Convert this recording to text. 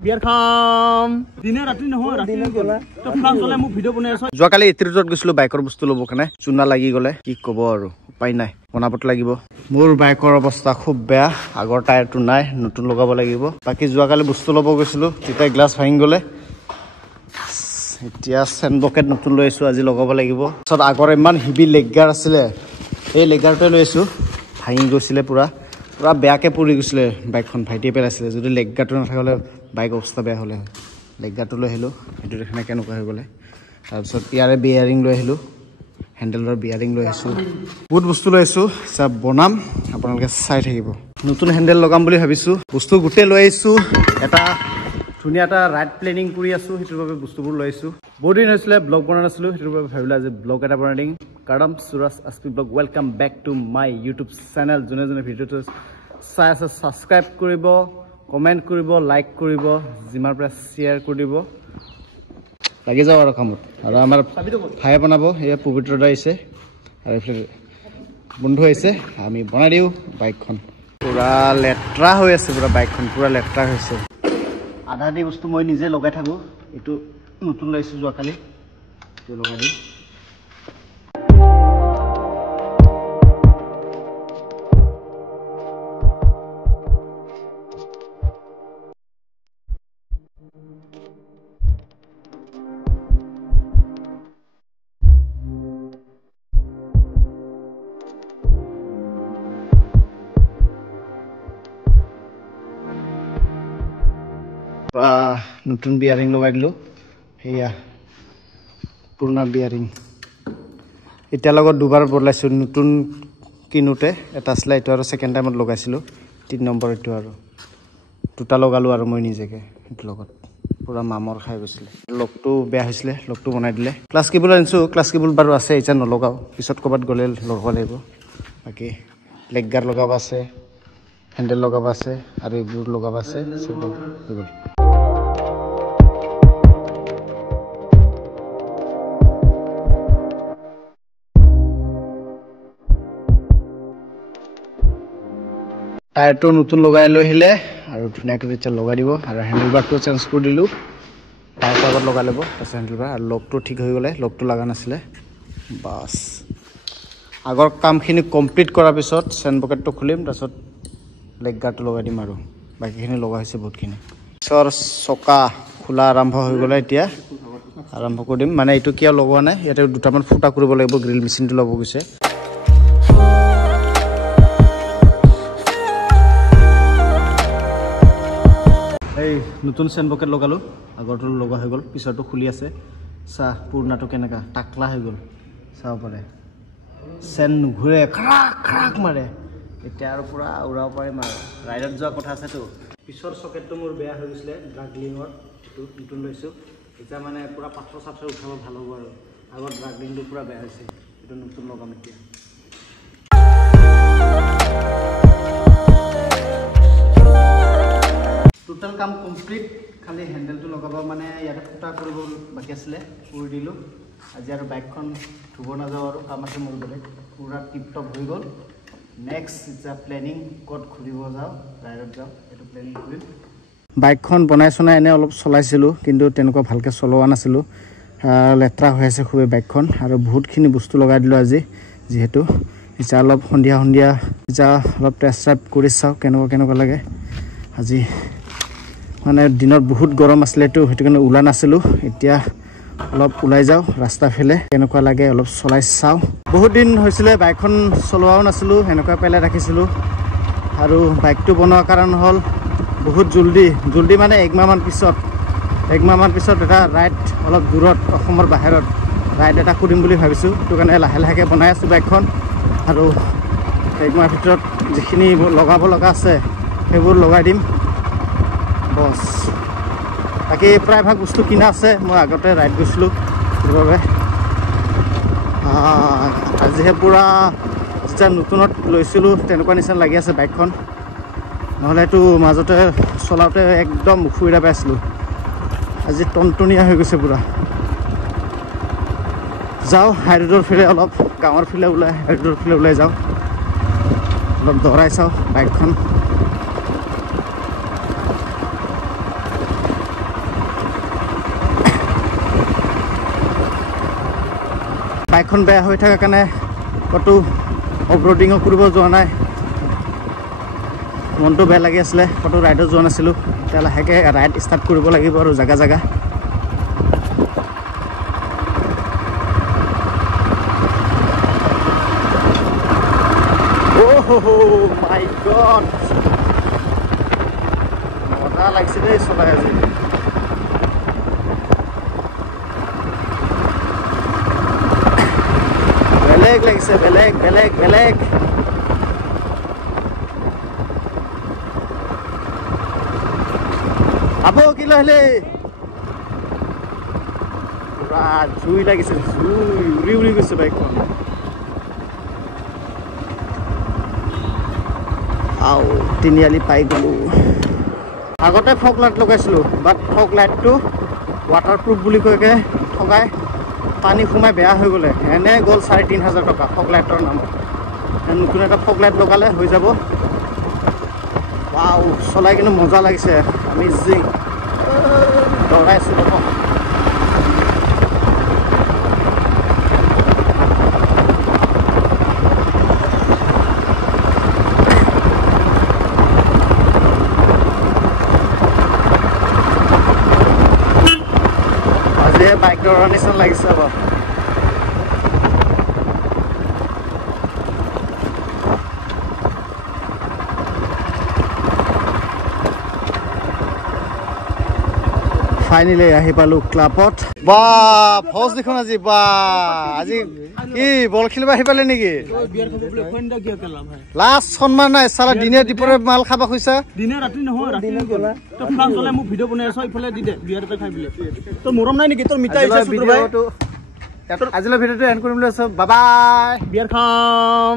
বিয়াৰ খাম দিনে ৰাতি নহয় ৰাতি গলা তো ফ্লাম চলে মোক ভিডিও বনাই আছো যোৱাকালি এত্ৰিজত গৈছিলো বাইকৰ বস্তু ল'ব কাৰণে চুনা লাগি গলে কি ক'ব আৰু উপায় নাই বনাবত লাগিব মোৰ বাইকৰ অৱস্থা খুব বেয়া আগৰ টায়াৰটো নাই নতুন লগাব লাগিব বাকি যোৱাকালি বস্তু ল'ব গৈছিলো তেতিয়া গ্লাছ ভাঙি গলে এতিয়া চেন বকেট নতুন লৈ আছো আজি লগাব লাগিব সব আগৰ ইমান হিবি লেগাৰ আছিলে এই লেগাৰটো লৈছো ভাঙি গৈছিলে পুৰা বেয়াকে পৰি গৈছিলে বাইকখন ভাইটিয়ে পেলাইছিলে যদি লেগাৰটো নাথাকলে বাইক অৱস্থা বেয়া হলে লেগাৰটো লৈ আহিলো এটো দেখনে কেনেকুৱা হৈ গলে তাৰ পিছত ইয়াৰে বিয়াৰিং লৈ আহিলো হ্যান্ডেলৰ বিয়াৰিং লৈ আহিছো বহুত বস্তু লৈ আহিছো সব বনাম আপোনালোকে চাই থাকিব নতুন হ্যান্ডেল লগাম বুলি ভাবিছো বস্তু গুটে লৈ আহিছো এটা ধুনিয়া এটা ৰাইড প্লেনিং কৰি আছো হেতুৰ বাবে বস্তুবোৰ লৈ আহিছো বহুত দিন হৈছিলে ব্লগ বনা নাছিলো হেতুৰ বাবে ভাবিলা যে ব্লগ এটা বনাই দিম কাৰাম সুৰাজ আসপি blog welcome back to my YouTube channel জনে জনে ভিডিওটো চাই আছে সাবস্ক্ৰাইব কৰিব কমেন্ট কৰিব লাইক কৰিব জিমাৰ পৰা শেয়াৰ কৰি দিব লাগি যাও আৰু কামত আৰু আমাৰ ভাই বনাব এয়া পবিত্ৰদা আহিছে আৰু এফালে বন্ধু আহিছে আমি বনাই দিও বাইকখন পুৰা লেট্ৰা হৈ আছে পুৰা বাইকখন পুৰা লেট্ৰা হৈছে আধা দি বস্তু মই নিজে লগাই থাকো এটো নতুন লৈছো যোৱাকালি এটো লগাই দিও নতুন বিয়াৰিং লগাই দিলো হেয়া পুৰনা বিয়াৰিং এটা লগত দুবাৰ বদলাইছো নতুন কিনুতে এটা আসলে এটা আৰু সেকেন্ড টাইমত লগাইছিলো 3 নম্বৰ এটো আৰু দুটা লগালো আৰু মই নিজেকে এটো লগত পুৰা মামৰ খাই গৈছিল লকটো বেয়া হৈছিল লকটো বনাই দিলে ক্লাস কেবল আনছো ক্লাস কেবল বাৰো আছে এটা নলগাও পিছত কবাত গলে লগাব লাগিব বাকি লেগাৰ লগাব আছে হ্যান্ডেল লগাব আছে আৰু এইবোৰ লগাব আছে সব টায়াৰটো নতুন লগাই লৈ আহিলে আৰু ধুনিয়াকৈ এতিয়া লগাই দিব আৰু হ্যান্ডেলবাৰটো চেঞ্জ কৰি দিলো টায়াৰটো আগত লগাই ল'ব তাৰপিছত হ্যান্ডেলবাৰ আৰু লকটো ঠিক হৈ গ'লে লকটো লগা নাছিলে বাস আগৰ কামখিনি কমপ্লিট কৰাৰ পিছত চেন পকেটটো খুলিম তাৰপিছত লেগ গাৰ্ডটো লগাই দিম আৰু বাকিখিনি লগা হৈছে বহুতখিনি পিছৰ চকা খোলা আৰম্ভ হৈ গ'লে এতিয়া আৰম্ভ কৰি দিম মানে এইটো কিয় লগোৱা নাই ইয়াতে দুটামান ফুটা কৰিব লাগিব গ্ৰিল মেচিনটো ল'ব গৈছে এই নতুন চেন বকেট লগালো আগৰটো লগা হৈ গ'ল পিছৰটো খুলি আছে চা পুৰণাটো কেনেকা টাকলা হৈ গ'ল চাও পাৰে চেন ঘুৰে খৰাক খৰাক মাৰে এতিয়া আৰু পুৰা উৰাব পাৰে মাৰ ৰাইডত যোৱা কথা আছে তো পিছৰ সকেটটো মোৰ বেয়া হৈ গৈছিলে ড্ৰাগলিঙৰ এটো নতুন লৈছো এটা মানে পুৰা পাথৰ সাথৰ উঠাব ভাল হ'ব আৰু আগৰ ড্ৰাগলিংটো পুৰা বেয়া হৈছে এটো নতুন লগাম এতিয়া টোটাল কাম কমপ্লিট খালি হ্যান্ডেলটো লগাব মানে ইয়াতে ফুটা কৰিব বাকি আছিল কৰি দিলো আজি আৰু বাইকখন ধুব নাযাও আৰু কাম আছে মোৰ বলে পুৰা টিপ টপ হৈ গ'ল নেক্সট ইটস প্লেনিং কোড খুলিব যাও ৰাইডত যাও এটো প্লেনিং কৰিম বাইকখন বনাইছনা এনে অলপ চলাইছিলো কিন্তু তেনেকুৱা ভালকে চলোৱা নাছিলো লেট্ৰা হৈ আছে খুবে বাইকখন আৰু বহুতখিনি বস্তু লগাই দিলো আজি যেহেতু ইচ্ছা অলপ সন্ধিয়া সন্ধিয়া যা অলপ টেষ্ট ড্ৰাইভ কৰি চাও কেনেকুৱা লাগে আজি মানে দিনত বহুত গৰম আছিল তো হেতু কাৰণে উলা নাছিলো এতিয়া অলপ উলাই যাও ৰাস্তা ফেলে কেনেকুৱা লাগে অলপ চলাই চাও বহুত দিন হৈছিল বাইকখন চলোৱাও নাছিলো হেনেকুৱা পেলাই ৰাখিছিলো আৰু বাইকটো বনোৱা কাৰণ হল বহুত জলদি মানে এক মাহ মান পিছত এটা ৰাইড অলপ দূৰত অসমৰ বাহিৰত ৰাইড এটা কৰিম বুলি ভাবিছো তো কাৰণে লাহে লাহে বনাই আছো বাইকখন আৰু এক মাহ ভিতৰত যিখিনি লগাব লগা আছে সেইবোৰ লগাই দিম বস বাকি প্ৰায় ভাগ বস্তু কিনা আছে মই আগতে ৰাইড গৈছিলো সেইবাবে আজিহে পুৰা যেতিয়া নতুনত লৈছিলো তেনেকুৱা নিচিনা লাগি আছে বাইকখন নহলে তো মাজতে চলাওতে একদম উফুইৰা পাইছিলো আজি টনটনিয়া হৈ গৈছে পুৰা যাও হাইৰোডৰ ফিলে অলপ গাঁৱৰ ফিলে ওলাই হাইৰোডৰ ফিলে ওলাই যাও অলপ দৌৰাই চাও বাইকখন বাইকখন বেয়া হৈ থকাৰ কাৰণে ক'তো অফৰোডিঙো কৰিব যোৱা নাই মনটো বেয়া লাগি আছিলে ক'তো ৰাইডত যোৱা নাছিলোঁ এতিয়া লাহেকৈ ৰাইড ষ্টাৰ্ট কৰিব লাগিব আৰু জেগা জেগা Oh my God! মজা লাগিছে দেই চলাই আজি বেলেগ লাগিছে বেলেগ বেলেগ বেলেগ আবো কি লহলে পুৰা জুই লাগিছে জুই উৰি উৰি গৈছে বাইকখন আও তিনিআলি পাই গ'লো আগতে ফগ লাইট লগাইছিলোঁ বাট ফগ লাইটটো ৱাটাৰপ্ৰুফ বুলি কৈকে ঠগাই পানী সোমাই বেয়া হৈ গ'লে এনে গ'ল 3,500 টকা ফগ লাইটৰ নামত নতুন এটা ফগ লাইট লগালে হৈ যাব ৱাও চলাই কিন্তু মজা লাগিছে আমি যি দৌৰাইছোঁ ৰ'ব বাইক দৌৰাৰ নিচিনা লাগিছে বাৰু ফাইনেলি আহি পালো ক্লাবত বা ফজ দেখোন আজি বা আজি কি বল খেলিব আহি পালে নেকি লাষ্ট সন্মান নাই চালা দিনে দুপৰে মাল খাবা খুইছা দিনে ৰাতি নহয় ৰাতি গলা তো ফ্লাং চলে মোক ভিডিঅ' বনাই আছো ইফালে দি দে বিয়াৰতে খাই বিলে তো মৰম নাই নেকি তোৰ মিতা আহিছে ভিডিঅ'টো আজিলৈ ভিডিঅ'টো এণ্ড কৰিম বুলি আছো বাই বাই বিয়াৰ খাম